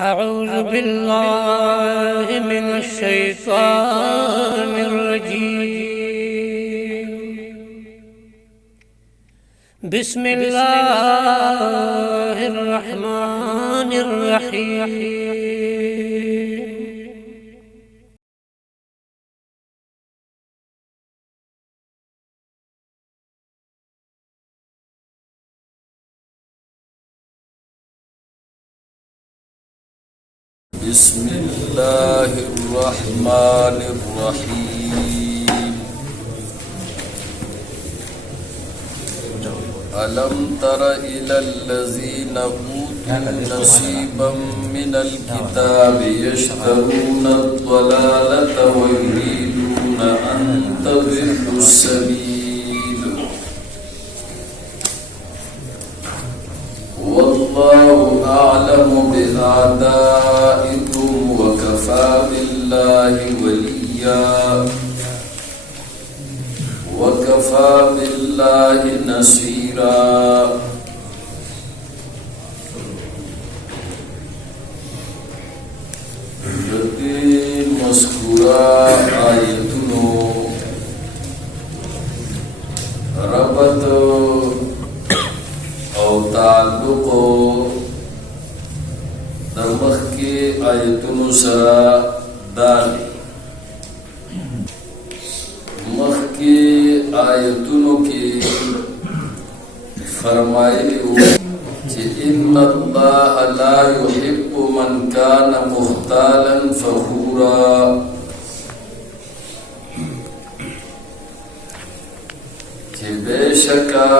أعوذ بالله من الشيطان الرجيم. بسم الله الرحمن الرحيم. بسم الله الرحمن الرحيم. ألم تر إلى الذين أوتوا نصيبا من الكتاب يشترون الضلالة ويريدون أن تضلوا السبيل والله أعلم بأعدائكم وكفى بالله وليا وكفى بالله نصيرا. دې مذکورہ آیتونو ربط او تعلق د مخکې آیتونو سره دالي. مخکې آیتونو کې فرمایلی وو چې ان الله لا يحب من كان مختالا فخورا. چې بشکا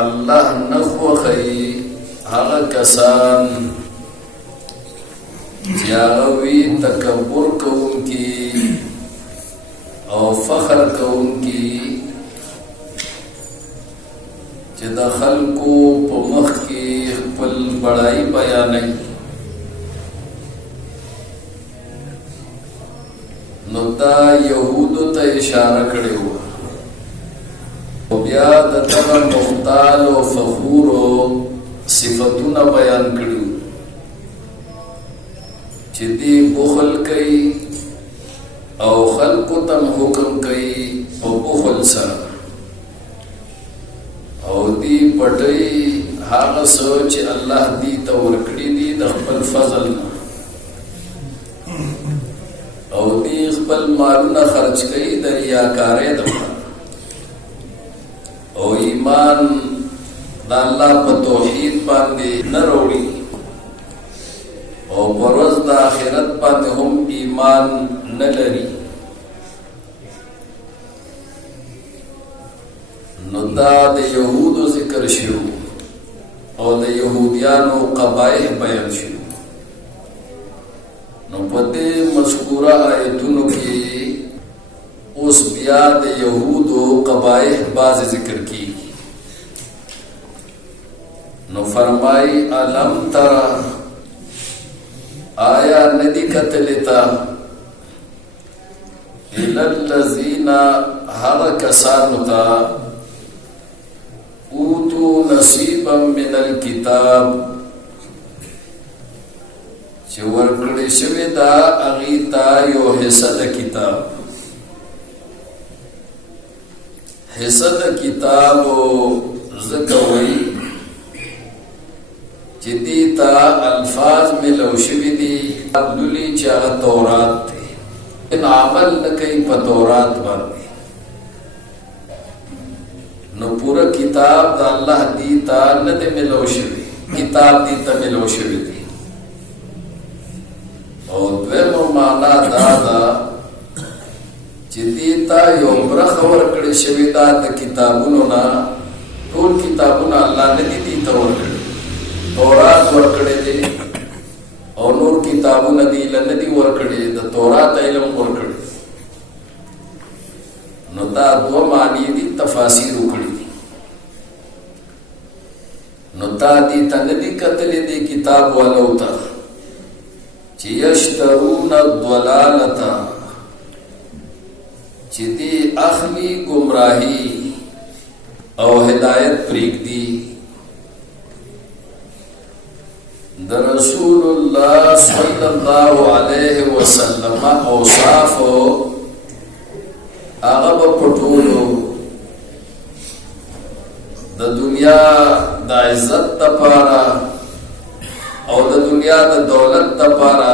الله نخوخی هغه کسان چې هغه وی تکبر کوونکي او فخر کوونکي چې د خلکو په مخ کې خپل بڑائی بیانوي. نو دا یهودو ته اشاره کړې وه او بیا د دغه مختال او فخورو صفتونه بیان کړي چې دی بخل کوي او خلقو ته حکم کوي او بخل سره او دی پټي هغه څه چې الله دی ته ورکړي دي د خپل فضل او دی خپل مالونه خرج کوي د ریاکارۍ دپاره او ایمان د الله په توحید باندې نه وروړي او پر ورځ د آخرت باندې هم ایمان نه لري. نو دا د یهودو ذکر شو او د یهودیانو قبایح بیان شو. نو په دې مذکوره آیتونو کې اوس بیا د یهودو قبایح باز ذکر کی. نو فرمائی علم ترى آیا ندی کتلتا الالذین هر کسانتا اوتو نصیبا من الكتاب چې ورکړی شوی دا اغیتا یو حصہ د کتاب. حصہ د کتاب زکوی چې دې ته الفاظ ملو شوي دي لولي چې هغه تورات دی ان عمل نه کوي په تورات باندې. نو پورا کتاب د الله دې ته نه دی ملو شوي، کتاب دې ته ملو شوي دي. او دویمه معنا دا ده چې دې ته یو برخه ورکړې شوې ده د کتابونو نه. ټول کتابونه الله نه دي دې ته ورکړي. تورات ورکړی دی او نور کتابونه دی نه دي ورکړي. د تورات علم ورکړي. نو دا دوه معنی دي تفاسیر وکړي دي. نو تا دې ته نه دي کتلې دی کتاب والو ته چې یشترون الضلالة چې دی اخلی گمراهی او هدایت پریږدي. د رسول الله صلی الله علیه وسلم اوصاف هغه په ټولو د دنیا د عزت لپاره او د دنیا د دولت لپاره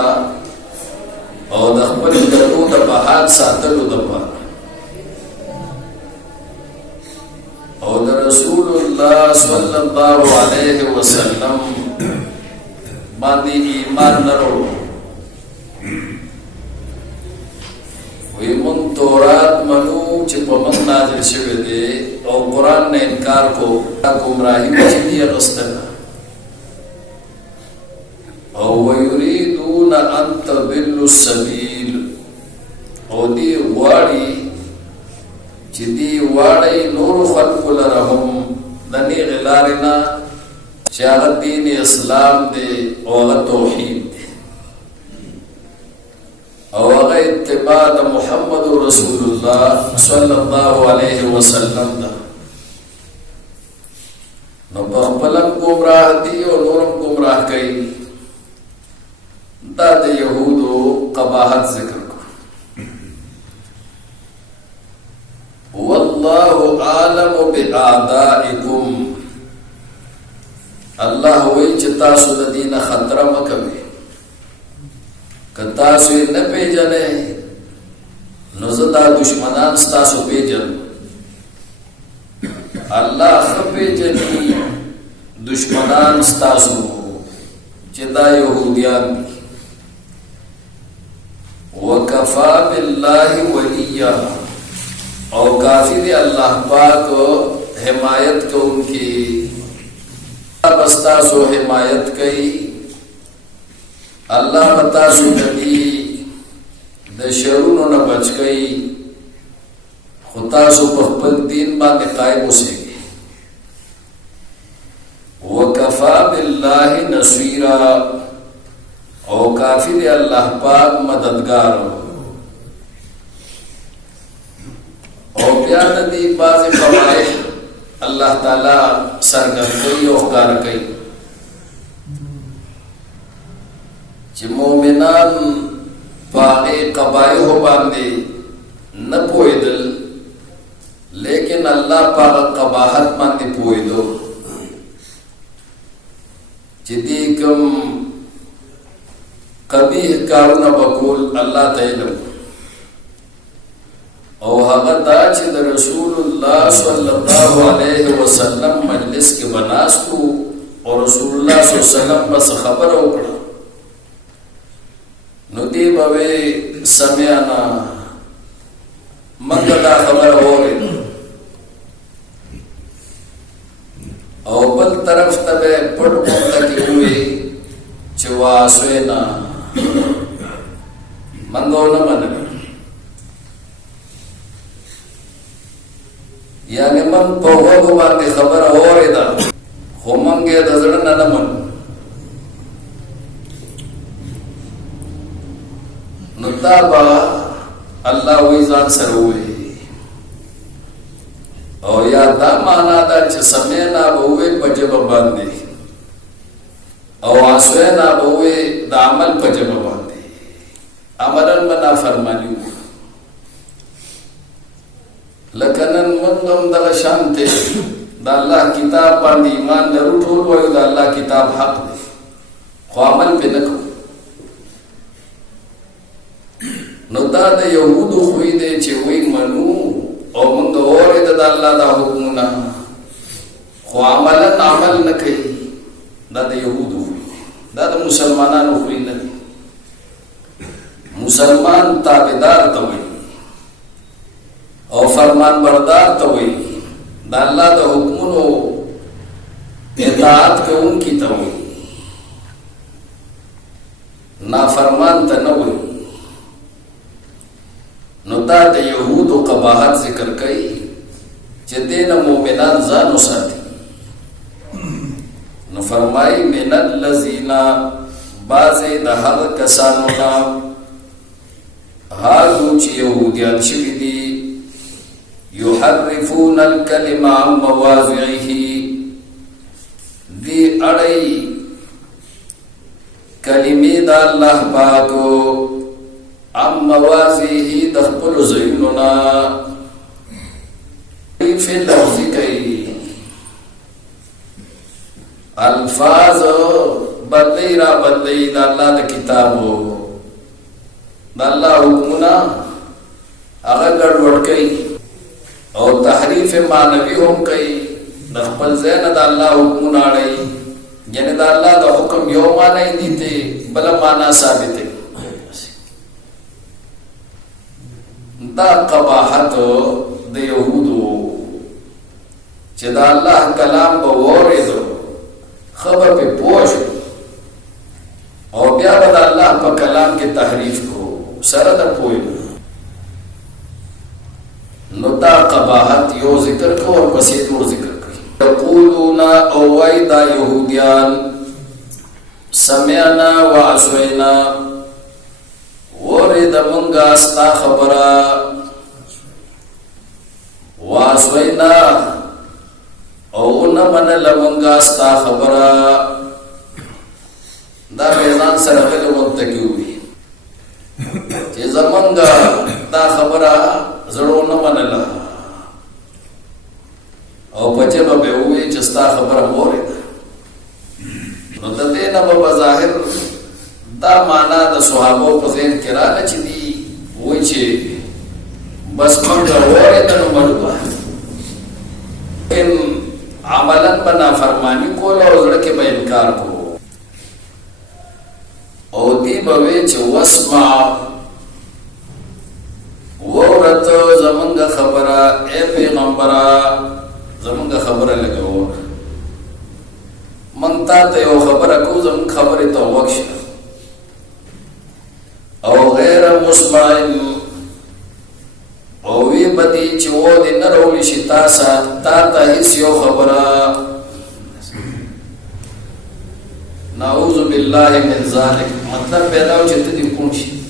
او د خپل دلو د بحال ساتلو لپاره او د رسول الله صلی الله علیه وسلم باندې ایمان لرو وی من تورات منو چې په من نازل شوی دی او قرآن نه انکار کو گمراهی چې دی غستنه او ويريدون ان تضلوا السبيل او دی غواړي چې دی واړی نور خلق لرهم دني غلارنا چې هغه دین اسلام دی او هغه توحید دی او هغه اتباع د محمد رسول الله صلی الله علیه وسلم دا نو په خپلم گمراه دي او نورم گمراه کوي دا د یهودو قباحت ذکر کو والله عالم باعدائکم الله وی چې تاسو د دین خطر مکوي که تاسو یې نه پیژنئ نو زه دا دشمنان ستاسو پیژنم الله ښه پیژني دشمنان ستاسو چې دا یهودیان دي وکفا بالله ولیا او کافی دی اللہ پاک حمایت کو ان کی بستاسو حمایت کئی اللہ بتاسو نبی د شرونو نه بچ کئی خطاسو پخپل دین باندې قائم اوسېږي وکفا بالله نصیرا او کافی دی اللہ پاک مددگار او بیان دی باز قبائح اللہ تعالی سرگرد کئی او ښکار کئی چې مومنان پاغی قبائح باندې نه پوهیدل لیکن اللہ پاغ قباحت باندې پوهیدو چې دې کوم قبیح کارونه بکول اللہ تعالی او هغه دا چې د رسول الله صلی الله علیه وسلم مجلس کې بناستو او رسول الله صلی الله علیه وسلم بس خبر وکړه نو دی به سمعنا منګه دا خبر اورید او بل طرف ته پټ پټ کې وي چې واسوینا منګو نه منل یعنی من په وګو باندې خبر اوریدا خو منګه د زړه نه من نو تابا الله وی ځان سره وی او یا دا معنا دا چې سمینا به وی په جبه باندې او اسوینا به وی د عمل په جبه باندې عملن بنا فرمانیو لکنن منم دغه شانته دا الله کتاب باندې ایمان لرو ټول وایو دا الله کتاب حق دی خو عمل په نکو نو دا د یهودو خوې دی چې وی منو او موږ اورید د الله دا حکمونه خو عمل نه کوي دا د یهودو دا د مسلمانانو خوې نه دی مسلمان تابعدار ته وایي او فرمان بردار ته وایي د الله د حکمونو اطاعت کوونکي ته وایي نافرمان ته نه وایي نو دا د یهودو قباحت ذکر کوي چې دین مومنان ځان وساتي نو فرمایي من الذین بعضې د هغه کسانو نه هادو چې یهودیان شوي دي یحرفون الکلم عن مواضعه دی اړی کلمی دا اللہ پاکو ام موازیہی دخپل زینونا فی لفظی کئی الفاظ بدلی را بدلی دا اللہ دا کتابو دا اللہ حکمنا اگر گڑوڑ کئی اور تحریف معنوی ہم کئی دخپل زین دا اللہ حکمنا رئی یعنی دا اللہ دا حکم یو معنی دیتے بلا معنی ثابت ہے دا قباحت دا یہودو چه دا اللہ کلام با وردو خبر پہ پوش اور بیا با دا اللہ پا کلام کے تحریف کو سرد پوئی نو دا قباحت یو ذکر کو اور پسید اور ذکر یقولون اووی دا یہودیان سمعنا وعصوینا ورد منگا استا خبرا وعصوینا او نمن لمنگا استا خبرا دا بیزان سرغل منتقیوی چیزا منگا دا خبرا زرو نمن لها او پچه با بیوی چستا خبر موری دا نو دا دینا با بظاہر دا مانا دا صحابو پزین کرانا چی دی وی چی بس منگا موری دا نو مرگا ان عملا بنا فرمانی کولا او زڑکی با انکار کو او دی باوی چی واسمع وورت زمنگا خبرا اے پیغمبرا زمانگا خبر لگو منتا تیو خبر کو زمان خبر تو وقش او غیر مسمعن او وی بدی چو دی نرولی شتا سا تا تا حس یو خبر نعوذ باللہ من ذالک مطلب پیداو چیت دی کنشی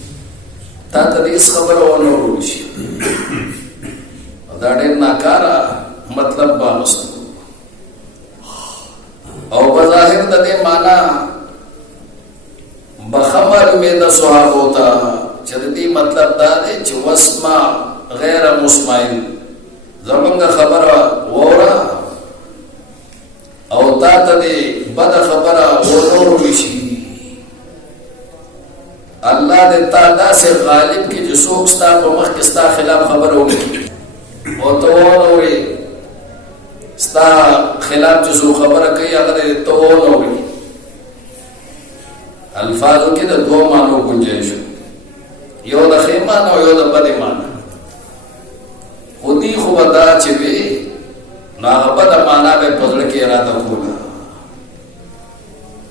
تا تا دی اس خبر و نرولی شی دا دیر ناکارا مطلب بانست او بظاہر دا دے مانا بخمر میں دا صحاب ہوتا چد دی مطلب دا دے چھ واسمع غیر مسمعین زمانگا خبر وورا او تا تا دے بد خبر وورو وشی اللہ دے تا دا سے غالب کی جو سوکستا پا مخکستا خلاف خبر ہوگی او تو وورو ستا خلاف جسو خبر کئی اگر تو نوی الفاظو کی دا دو مانو گنجائشو یو دا خیمانا یو دا بدی مانا خودی خوب دا چوی ناغبت مانا بے پزر کی ارادہ کولا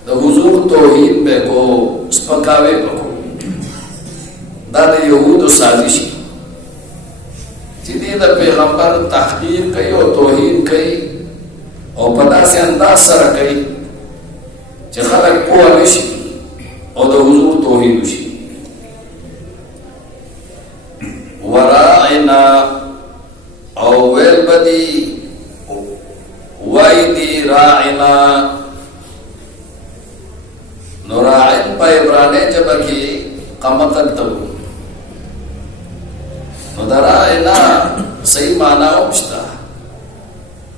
دا حضور توحید بے کو سپکاوے بکو دا دا یہود و سازشی جدید پیغمبر تحقیر کئی اور توہین کئی اور پدا سے انداز سر کئی چه خلق پوالشی اور دا حضور توہینشی ورائنا او ویل بدی وائدی رائنا نو رائن پا عبرانے جبکی قمقل تو نو درائنا صحیح معنی امشتا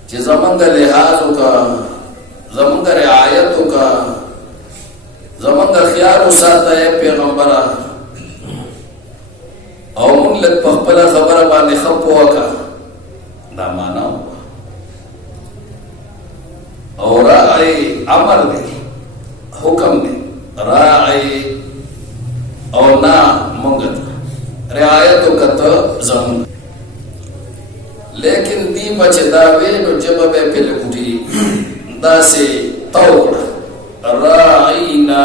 چی زمانگا لحاظو کا زمانگا رعایتو کا زمانگا خیالو ساتا ہے پیغمبرہ او من لگ پخپلا خبر باندې خپوا کا دا معنی او راعی امر دے حکم دے راعی او نا منگت رعایتو کتا زمون لیکن دی بچ داوے نو جب بے پل کٹی دا سے توڑا رائینا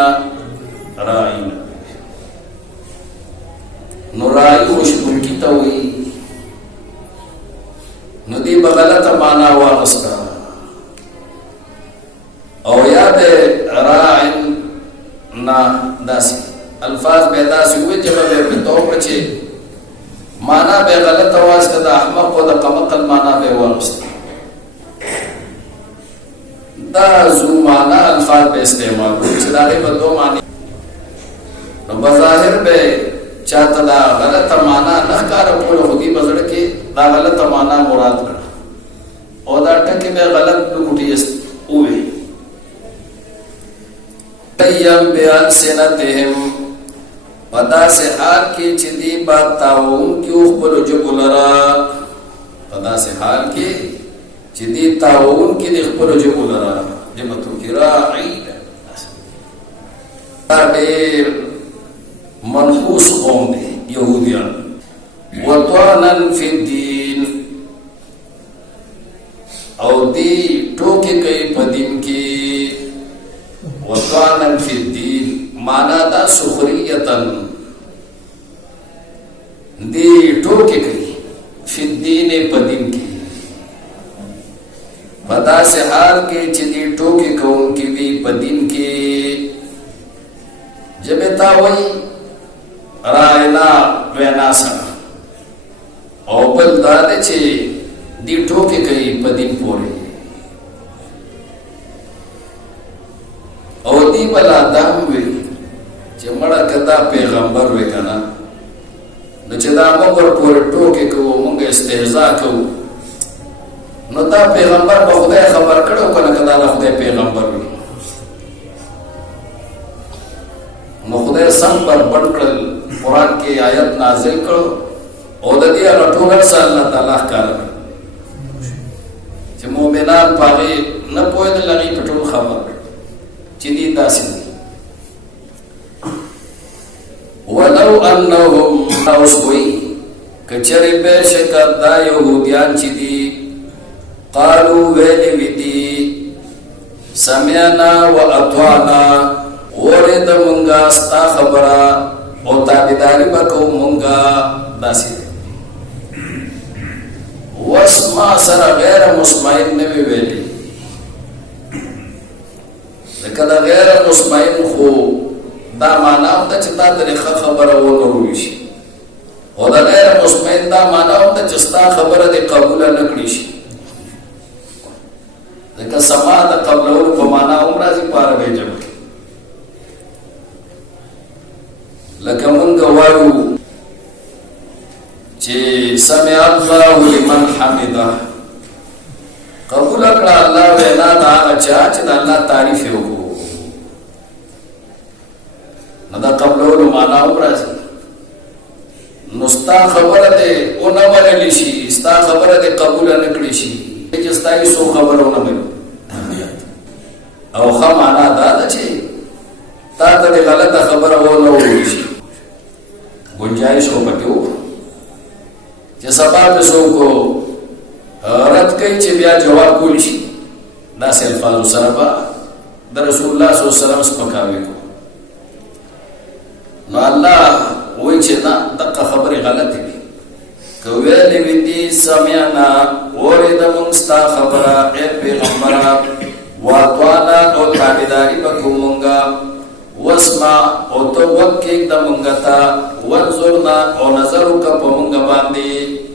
رائینا نو رائی خوشبون کی توئی نو دی بغلط مانا وانسکا او یاد رائن نا داسی الفاظ بے داسی ہوئے جب بے پتو پچے مانا بے غلط آواز کا دا احمق و دا قمقل مانا بے وانسکا دا زو مانا الفاظ بے استعمال چداری با دو معنی نو بظاهر به چاته دا غلطه معنا نه ښکاره کوله خو دې په زړه کې دا غلطه معنا مراد کړه او دا ټکي به غلط لوټي ووي تیم بألسنتهم پدا سے حال کی چدی بات تاون کیو خپل جبو لرا پدا سے حال کی چدی تاون کی د خپل جبو لرا جبتو کرا عید ډېر منحوس قوم دي يهوديان وطعنا في الدين او دی ټوکې کوي په دین کې وطعنا في الدين معنا دا سخريتن دی ټوکې کوي فی الدین په دین کې په داسې حال کې چې دی ټوکې کوونکي وي په دین کې جبه تا وایي راینا وینا سره او بل دا دی چې دی ټوکې کوي په دین پورې او دی بلا دا هم وي چې مړه کدا پیغمبر وې کنه نو چې دا موږ پورې ټوکې کوو موږ استهزاء کوو نو دا پیغمبر به خدای خبر کړو کنه کدا له خدای پیغمبر وي نو خدای سم پر بند کړل قرآن کې آیت نازل کړو او د دې رټوګر سره الله تعالی ښکار کړ چې مؤمنان پاغي نه پوهېدل هغې په ټول خبر چې دې داسې دي ولو انهم اوسوي کچری به شکر دا يهوديان چې دي قالوا ویلی ودي سمعنا واطعنا ورد منغا ستا خبره او تابعداري وکړو منغا داسې واسمع سره غیر مسمعين نه ویلي لکه دا غیر مسمعين خو دا معنا هم ده چې تا طریقه خبره ونه وشي او دا غیر مسمعين دا معنا هم ده چې ستا خبره دې قبوله نه کړي شي لکه سما د قبلولو په معنا هم راځي په عربي ژبه کې لکه مونږ وایو چې سمع الله لمن حمده قبول کړه الله وینا دا چې د الله تعریف وکړو دا قبلولو معنا هم راځي نو ستا خبره دې ونه منلی شي ستا خبره دې قبوله نه کړي شي چې ستا یې څو خبره ونه مني او ښه معنا دا ده چې تا ته دې غلطه خبره ونه وویل شي گنجائش خو پکې وکړو چې سبا به څوک رد کوي چې بیا جواب کولی شي داسې الفاظو سره به د رسول الله صلی الله علیه وسلم سپکاوی کو نو الله وایي چې نه دغه خبرې غلطې دي که ویلې وي دي سمعنا اورېد موږ ستا خبره ای پیغمبره واطعنا او تابعداري به کوو مونږه واسمع او ته غوږ کېږده مونږ ته وانظرنا او نظر وکړه په مونږ باندې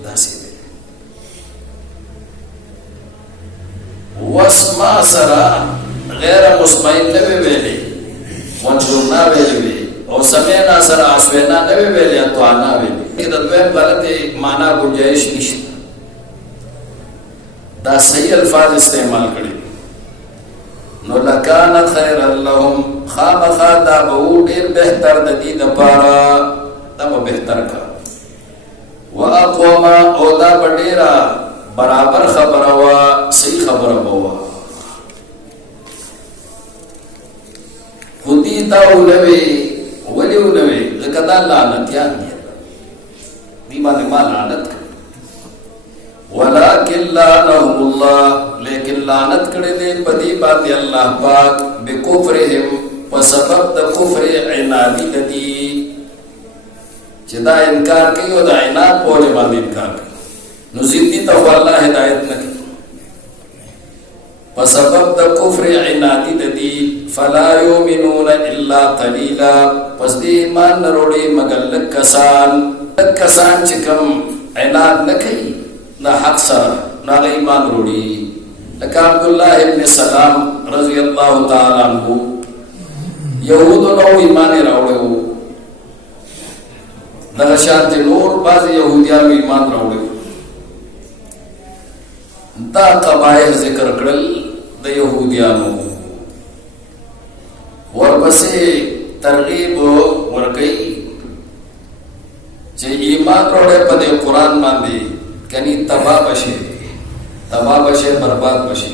داسې دی واسمع سره غیر مسمعين نه وی ویلې وانظرنا ویلې وي او سمعنا سره اسوینا نه وی ویلې اطعنا ویلې کې د دویم غلطې معنا گنجائش نشته دا صحیح الفاظ استعمال کړي نو لکان خیر لهم خامخا دا به ډیر بهتر د دې لپاره دا به بهتر کا واقوم او دا به ډیره برابر خبره وا صحیح خبره وا خودی دا ولوي ځکه دا لعنتیان دي دې باندې ما لعنت ولكن لعنهم الله لیکن لعنت کړي دې په دې باندې الله پاک بکفرهم په سبب د کفر عنادي دي چې دا انکار کوي او دا عناد په باندې انکار کوي نو زیدی ته الله هدایت نه کوي په سبب د کفر عنادي دي فلا يؤمنون الا قليلا پس دې ایمان نه وروړي مگر لږ کسان چې کوم عناد نه کوي نا حق سره نا ایمان وروړي لکه عبد الله ابن سلام رضی الله تعالی عنہ يهود نو ایمان راوړو دغه شانتي نور بعض يهوديانو ایمان راوړل. دا قبایح ذکر کړل د يهوديانو، ورپسې ترغیب ورکړي چې ایمان راوړې په دې قرآن باندې کني تباہ بشي برباد بشي.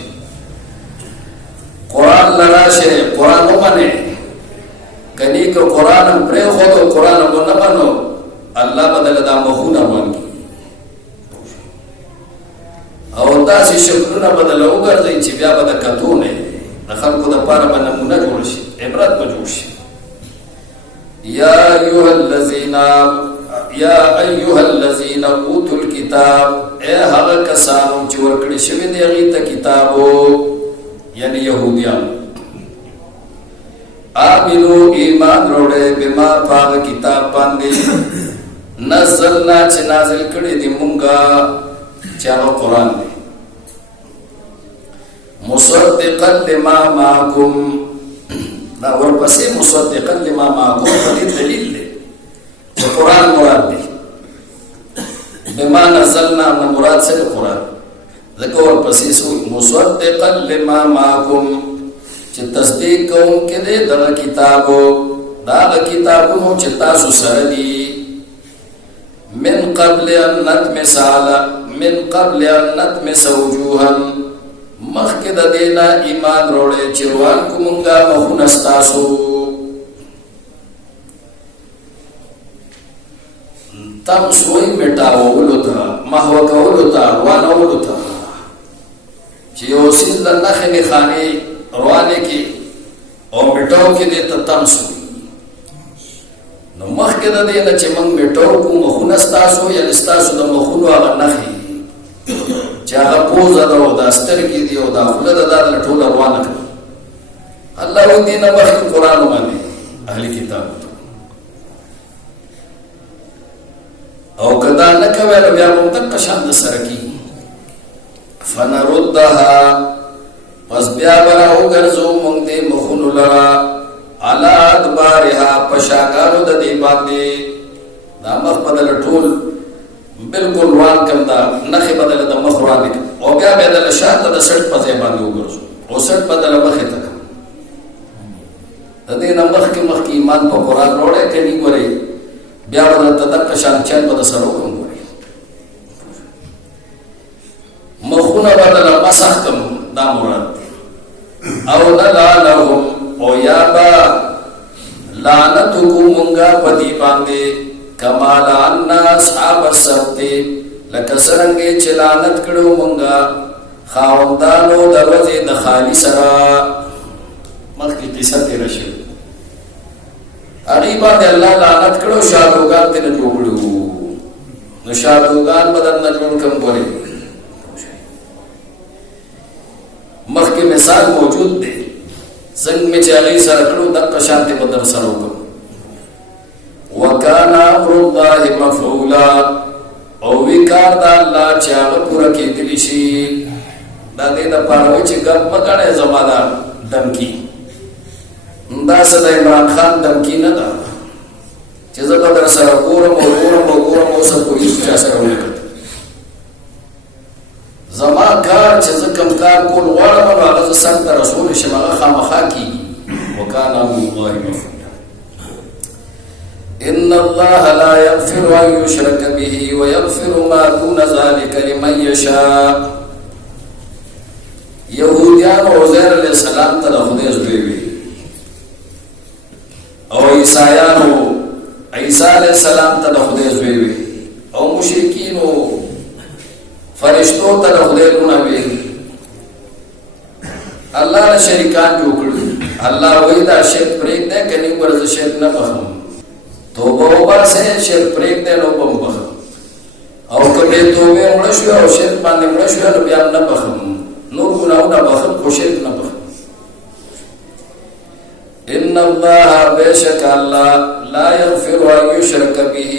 قرآن لراشه قرآن ومنه کني که قرآن پرې خو قرآن ونه بنو الله بدل دا مخونه وانګي او داسې شکلونه بدل وګرځي چې بیا به د کتو نه د خلکو د پاره به نمونه جوړ شي، عبرت به جوړ شي. یا ایها الذین اوتوا الکتاب، اے هغه کسانو چې ورکړی شوی دی هغې ته کتابو، یعنی یهودیان، آمنو ایمان روړی بما پاغ کتاب باندې نزلنا چې نازل کړی دی مونږه چې هغه قرآن دی، مصدقا لما معکم، دا ورپسې مصدقا لما معکم په دې دلیل دی چې قرآن مراد دی. بما نزلنا نه مراد څه دی؟ قرآن. ځکه ورپسې مصدقا لما معکم چې تصدیق کوونکی دی دغه کتابو، د هغه کتابونو چې تاسو سره دي. من قبل ان نطمس وجوها، مخکې د دې نه ایمان راوړی چې روان کړو مونږه مخونه ستاسو. تمسوی مټاولو ته، محو کولو ته، روانولو ته، چې یو څیز له نښې نښانې روانې کې او مټاو کې دې ته تمسوی. نو مخکې د دې نه چې موږ مټاو کوو مخونه ستاسو، یعنې ستاسو د مخونو هغه نښې چې هغه پوزه ده او دا سترګې دي او دا خوله ده، دا له ټوله روانه کړه. الله وایي دې نه مخکې قرآن ومنئ اهلي کتاب، او که دا نه کوئ نو بیا به هم دقه شان د سره کېږي. فنردها، پس بیا به راوګرځو موږ دې مخونو لره علی ادبارها، په شاګانو د دې باندې، دا مخ بدله ټول بالکل روان کړم، دا نښې بدله د مخ روانې کړم، او بیا به یې دله شاته د سټ په ځای باندې وګرځو او سټ بدله مخې ته کړم. د دې نه مخکې ایمان په قرآن راوړی که نه ګورئ بیا به درته دقه شان چل به د سره وکړم. ګورئ مخونه به دله مسح کړم، دا مراد دی. او نلعنهم، او یا با لعنت وکړو مونږه په دې باندې، کما لعنا اصحاب السبت، لکه څرنګې چې لعنت کړو مونږه خاوندانو د ورځې د خالي سره. مخکې قصه تېره شوې، هغې باندې الله لعنت کړو، شادوګان ترې نه جوړ کړي وو. نو شادوګان به درنه جوړ کړم. ګورې مخکې مثال موجود دی، څنګه مې چې هغې سره کړو دقه شانتې به در سره وکړم. وکان امر الله مفعولا، او وی کار د الله چې هغه پوره کېدلی شي. دا دې دپاره وایي چې ګپ مه ګڼئ زما دا دمکي، داسې د عمران خان دمکي نه ده چې زه به در سره ګورم اوسه پولیس چا سره ونه کړم. زما کار چې زه کوم کار کول غواړم نو هغه زه سم ته رسولی شم، هغه خامخا کېږي. وکان امر الله مفعولا. ان الله لا يغفر ان يشرك به ويغفر ما دون ذلك لمن يشاء. یهودیان عزیر علیہ السلام ته د خدای زوی وي، او عیسایانو عیسی علیہ السلام ته د خدای زوی وي، او مشرکینو فرشتو ته د خدای لونه وي. الله له شریکان جوړ کړي. الله وایي دا شرک پرېږدئ که نه ګوره زه شرک نه بخم. توبه وباسئ، شرک پرېږدئ نو به م بخم، او که بې توبې مړه شوې او شرک باندې مړه شوې نو بیا هم نه بخم. نور ګناهونه بخم خو شرک نه بخم. ان الله بشک الله لا يغفر ان يشرك به،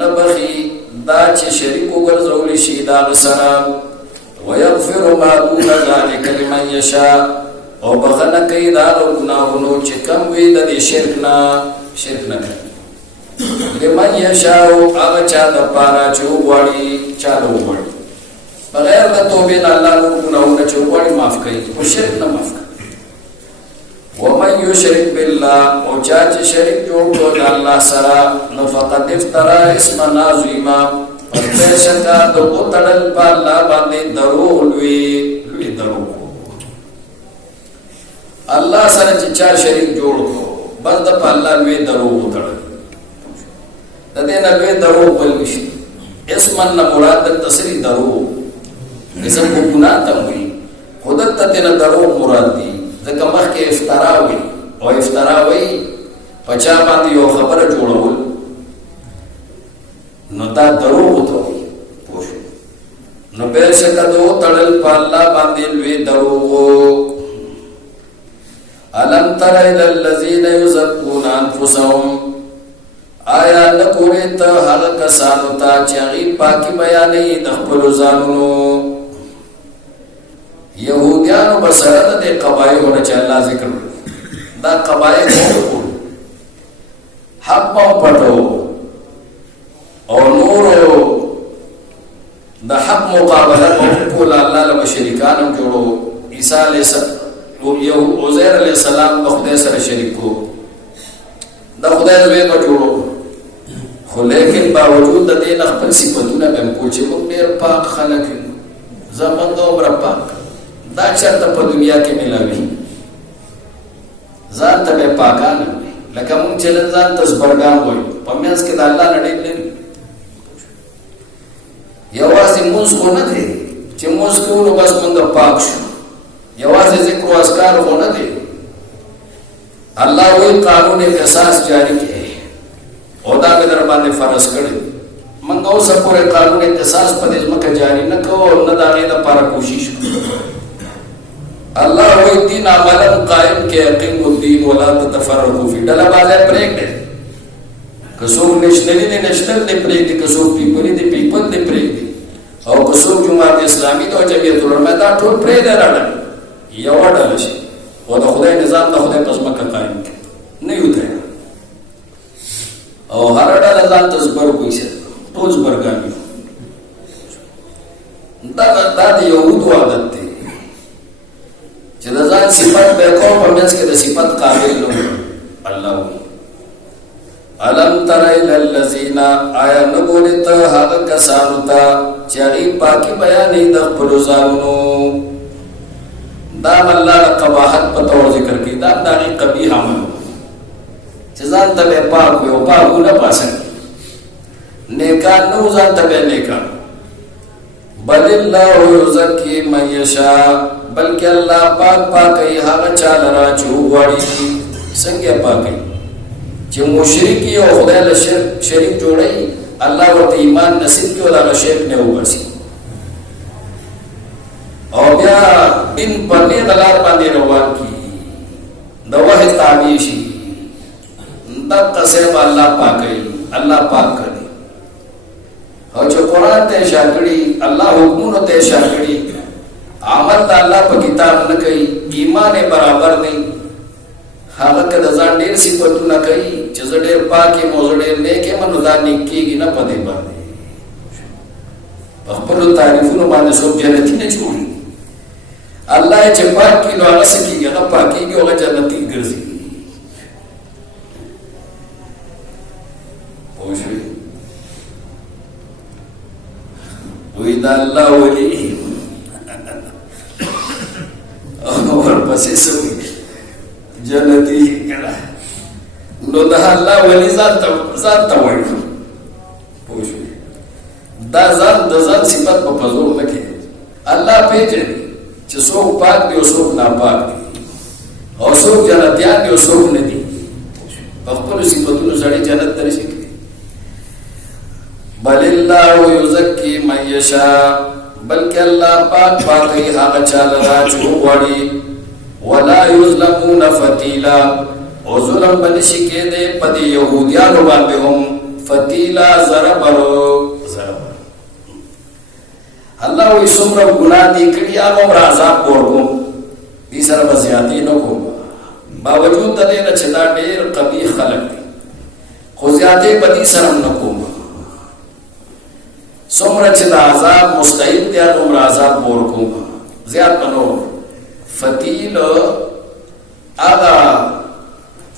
نبخي دا چې شریک وګرځولی شي د هغه سره، ويغفر ما دون ذلك لمن يشاء، او بخنه کوي د هغه ګناهونو چې کم وي د دې شرک نه کوي. لمن یشاء هغه چا د پاره چې وغواړي چا له وغواړي بغیر د توبې نه الله نور ګناهونه چې وغواړي معاف کوي خو شرک نه معاف کوي ومن یشرک بالله او چا چې شرک جوړ کړو د الله سره نو فقد افترى اسما عظیما پس بېشکه د وتړل په الله باندې دروغ لوی دروغ الله سره چې چا شریک جوړ کړو بس د په الله لوی دروغ وتړل د دې نه لوی دروغ بل نشي اسما نه مراد د تصریح دروغ اسم کو ګناه ته وي خودت ته نه دروغ مراد دي ځکه مخکې افترا وي او افترا وي پچا باندې یو خبره جوړول نو دا دروغ وته وي پوه نو بېشکه د وتړل په الله باندې لوی دروغ الم تر الى الذين يزكون انفسهم آیا نګورې ته هغه کسانو ته چې هغې پاکي بیانوي د خپلو ځانونو یهودیانو به سره د دې قبایحو نه چې الله ذکر دا قبایح وکړو حق به پټو او نورو د حق مقابله به وکړو الله له شریکان هم جوړو عیسی علیه السلام یو عزیر علیہ السلام د خدای سره شریک کو د خدای زوی په جوړو خو لیکن باوجود د دې خپل صفاتونه به کو چې موږ ډېر پاک خلک زمونږ عمر پاک دا چرته په دنیا کې ملاوي ځان ته به پاکان لکه موږ چې ځان ته زبرګان وایو په میاس کې د الله نړۍ نه یوازې موږ خو نه دي چې موږ کوو بس موږ پاک شو یوازې ذکر او اذکار خو نه دي الله وی قانون قصاص جاری کړي او دا به در باندې فرض کړي موږ اوس پورې قانون قصاص په دې ځمکه جاری نه کوو نه دا غي د لپاره کوشش کوو الله وی دین عملا قائم کې یقین الدین ولا تتفرقوا فی ډله بازه پرېګ دې کسو نشنلی نه نشنل دې پرېګ دې کسو پیپل دې پرېګ دې او کسو جماعت اسلامي ته جمعیت العلماء دا ټول پرې دې راړل یو ډول شي او د خدای نظام د خدای په ځمکه قائم نه یو ته او هر ډول ځان تزبر کوي شه ټول زبرګانی دا د یهودو عادت دی چې د ځان صفات به کوم په منځ کې د صفات قابل نه الله وي الم تر الى الذين آیا نګورې ته هغه کسانو ته چې هغې پاکي بیانوي د خپلو ځانونو دا الله قباحت په تور ذکر کی دا دغه قبیح عمل چې ځان ته پاک وي او پاکونه پاسه نیکان نو ځان ته نیکان بل الله یزکی من یشاء بلکې الله پاکي هغه چا لرا چې وغواړي څنګه پاکي چې مشرک او خدای له شریک جوړي الله ورته ایمان نصیب کړي او هغه شرک نه وباسي او بیا دین پر نه غلار باندې روان کی د وحی تعبیر شي د قسم الله پاکي الله پاک کړي او چې قران ته شاګړي الله حکمونو ته شاګړي عمل د الله په کتاب نه کوي ایمان برابر نه هغه کله ځان ډېر صفاتونه کوي چې زه ډېر پاکي موږ ډېر نیکه منو دا نیکيږي نه پدې باندې په خپل تعریفونو باندې څوک جنتی نه جوړي الله چې پاک کی نو هغه سکیږي هغه پاکيږي او جنتی ګرځي پوښوي وې دا الله ولي او ورپسې سوي جنتی کړه نو دا الله ولي ذات وایي پوښوي دا ځان د ځان صفات په پزور نه کې الله پیژني چې څوک پاک دی او څوک ناپاک دی او څوک جنتیان دی او څوک نه دي په خپل صفاتونو سره جنت ته رسېږي بل الله یزکی من یشاء بلکې الله پاکي هغه چا لرا چې وغواړي ولا یظلمون فتیلا او ظلم بنشي کېدی په دې یهودیانو باندې هم فتیلا ضربرو الله وی څومره ګناه دي کړي هغه عذاب ورکوم دې سره به زیاتې نه کوم باوجود د دې نه چې دا ډېر قبیح خلک دي خو زیاتې بدی سره نه کوم څومره چې د عذاب مستحق دی هغومره عذاب به ورکوم زیات به نه فتیل هغه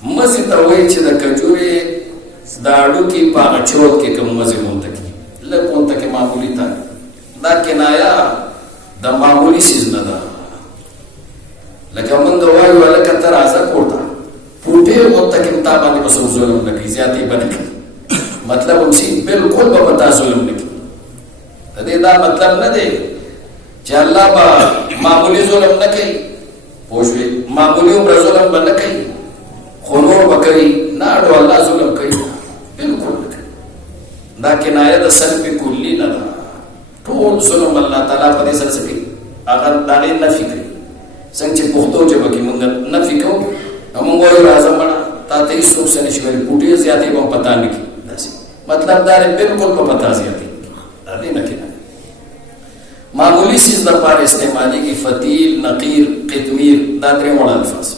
مزې ته وایي چې د کجورې د هډوکي په هغه چوک کې کوم مزې غونته کړي لږ غونته کې معمولي ته دا کنایه د معمولي څیز نه ده لکه موږ وایو هلکه ته راځه کور ته پوټې غونته کې تا باندې به څوک ظلم نه کوي زیاتې به نه کوي مطلب همسي بلکل به په تا ظلم نه کوي د دې دا مطلب نه دی چې الله به معمولي ظلم نه کوي پوه شوې معمولي عمره ظلم به نه کوي خو نور به کوي نه اړو الله ظلم کوي بلکل نه کوي دا کنایه د سلب کلي نه ده ټول ظلم الله تعالی په دې سره څه کوي هغه د هغې نفي کوي څنګه چې پښتو ژبه کې موږ نفي کوو نو موږ وایو راځه مړه تا ته هېڅوک څه نه شي ویلی پوټې زیاتې به هم پتا نه کړي داسې مطلب دا دی بلکل په پتا زیاتې دا دې نه کنایه معمولی چیز دپاره استعمالیږي فتیل نقیر قطمیر دا درې واړه الفاظ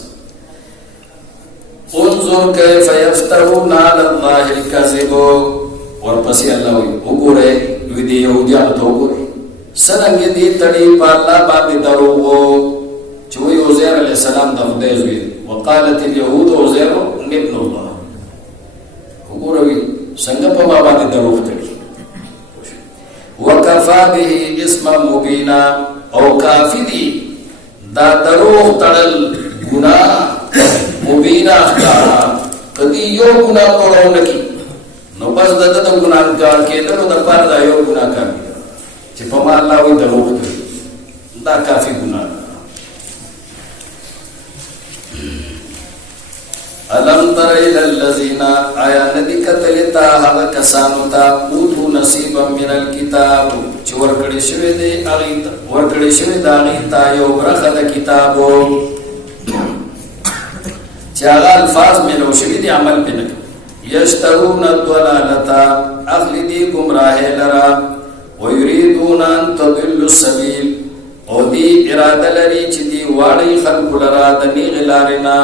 انظر کیف یفترون علی الله الکذب ورپسې الله وایي وګورئ دوی د یهودیانو ته وګورئ څرنګه دي تړي په الله باندې دروغ چې وایي عزیر علیه السلام د خدای زوی وقالت اليهود عزیر ابن الله وګورئ څنګه په ما باندې دروغ تړي وکفا به اسما مبینا او کافی دی دا دروغ تړل ګناه مبینا ښکارا کدی یو ګناه کولو نکی نو بس دغه د ګناهګار کېدلو دپاره دا یو ګناهګار چې په ما الله وایي دروغ تړي دا کافي ګناه الم تر الى الذين آیا ندی کتلتا هغه کسانو ته اوتو نصیبا من الكتاب چې ورکړی شوی دی هغې ورکړی شوی د هغې ته یو برخه د کتابو چې هغه الفاظ میلو شوي دي عمل پرې نه کوي یشترون الضلالة اخلی دی ګمراهۍ لره ویریدون ان تضلوا السبیل او دی اراده لري چې دی واړی خلکو لره د نیغې لارې نه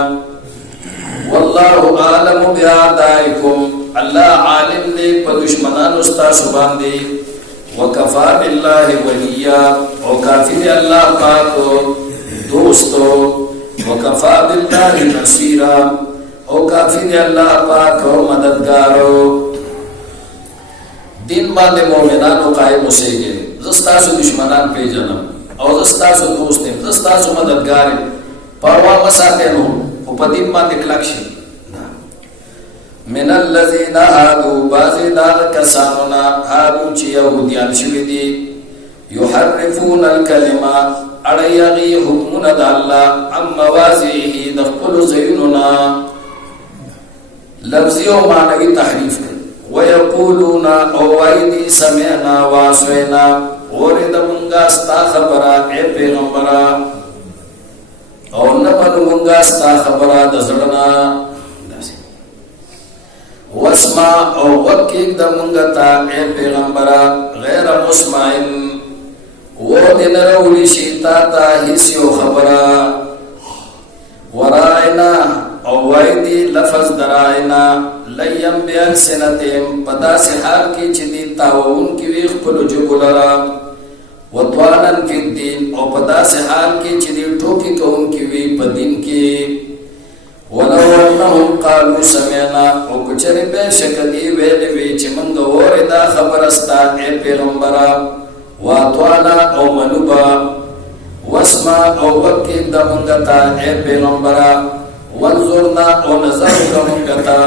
والله عالم باعدائکم الله عالم دی په دشمنانو ستاسو باندې وکفا بالله ولیا او کافی دی الله پاک دوستو وکفا بالله نصیرا او کافی دی الله پاک او مددگارو دین باندې مؤمنانو قائم اوسئ زه ستاسو دشمنان پیژنم او زه ستاسو دوست یم زه ستاسو مددگار یم پروا مه ساتئ نو خو په دین باندې کلک شي من الذین هادو بعضې د هغه کسانو نه هادو چې یهودیان شوي دي یحرفون الکلمه اړوي هغې حکمونه د الله عن مواضعه د خپلو ځایونو نه لفظي او معنوي تحریف کوي ویقولون او وایي دي سمعنا وعصینا اورېده مونږه ستا خبره ای پیغمبره او نه منو مونږه ستا خبره د زړه نه واسمع او غوږ کېږده مونږ ته ای پیغمبره غیر مسمعن و دې نه راوړي شي تا ته هېڅ یو خبره وراینا او وایي دي لفظ د راینا لیم بألسنتهم په داسې حال کې چې دي تاوونکي وي خپلو ژبو لره وطوانا فی الدین او په داسې حال کې چې دي ټوکې کوونکي وي په دین کې ولو انهم قالوا سمعنا او کچرې بېشکه دي ویلې وي چې موږ اورېدا خبره ستا ای پیغمبره واطوانا او منو به واسمع او غوږ کېږده مونږ ته ای پیغمبره وانظرنا او نظر وکړه مونږ ته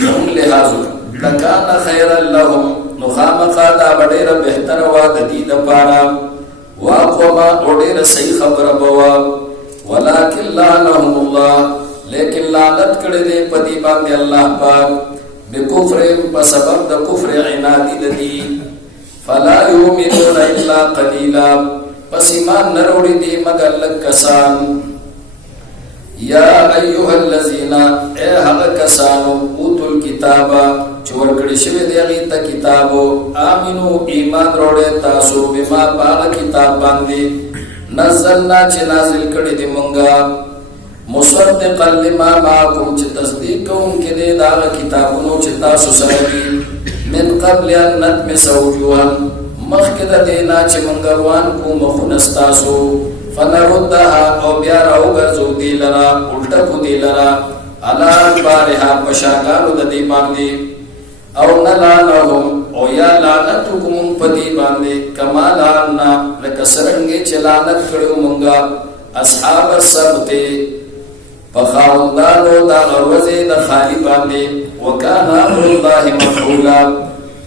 زموږ لحاظ وکړه لکان خیرا لهم نو خامخا دا به ډېره بهتره وه د دې دپاره واقومه او ډېره صحیح خبره به وه ولکن لعنهم الله لیکن لعنت کړی دی په دې باندې الله پاک بکفرهم په سبب د کفر عنادي د دي فلا یؤمنون الا قلیلا پس ایمان نه راوړي دي مګر لږ کسان یا ایها الذین ای هغه کسانو اوتو الکتاب چې ورکړی شوی دی هغې ته کتابو آمنو ایمان راوړئ تاسو بما په هغه کتاب باندې نزلنا چې نازل کړی دی مونږه مصدقا لما معكم چې تصدیق کوونکی دی د هغه کتابونو چې تاسو سره دي من قبل ان نطمس وجوها مخکې د دې نه چې موږ روان کړو مخونه ستاسو فنردها او بیا راوګرځو دې لره الټه کړو دې لره علی ادبارها په شاګانو د دې باندې او نلعنهم او یا لعنت کوم په دې باندې کما لعنا لکه څرنګه چې لعنت کړو موږ اصحاب السبت فخاوندانو دا غروزه د خالی باندې وکانا امر الله مفعولا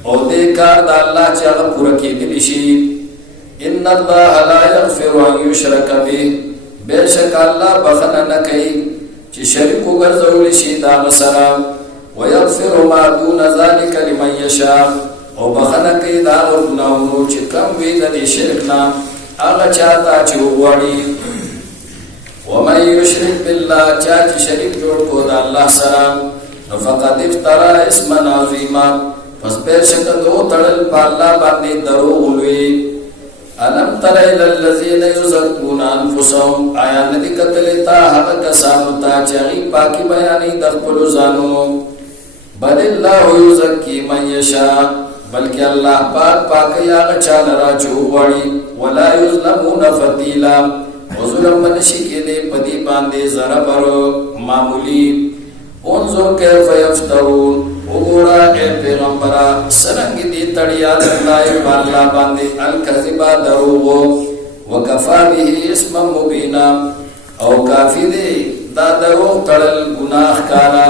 او دې کار د الله چې هغه پوره کېدلی شي ان الله لا یغفر ان یشرک به بشک الله بخنه نه کوي چې شریک وګرځول شي دا سره ويغفر ما دون ذلك لمن يشاء او بخنه کوي دا ګناهونو چې کم وي د شرک نه هغه چاته چې وغواړي ومن يشرك بالله چاچ شریک جوړ کو د الله سره فقد افترى اسما عظيما پس په شک دو تړل په الله باندې دروغ ولوي الم تر الى الذين يزكون انفسهم آیا ندی کتل تا هغه کسانو ته چې پاکي بیانې د خپل ځانو بل الله يزكي من يشاء بلکې الله پاک پاکي هغه چا لرا چوغړي ولا يظلمون فتيلا وظلم منشی کے دے پدی باندے ضربر معمولی انظر کیف یفترون وګورا اے پیغمبرا سرنگ دی تڑیا اللہ پالا باندے الکذبا دروغ وکفا به اسم مبینا او کافی دے دا دروغ تڑل گناہ کارا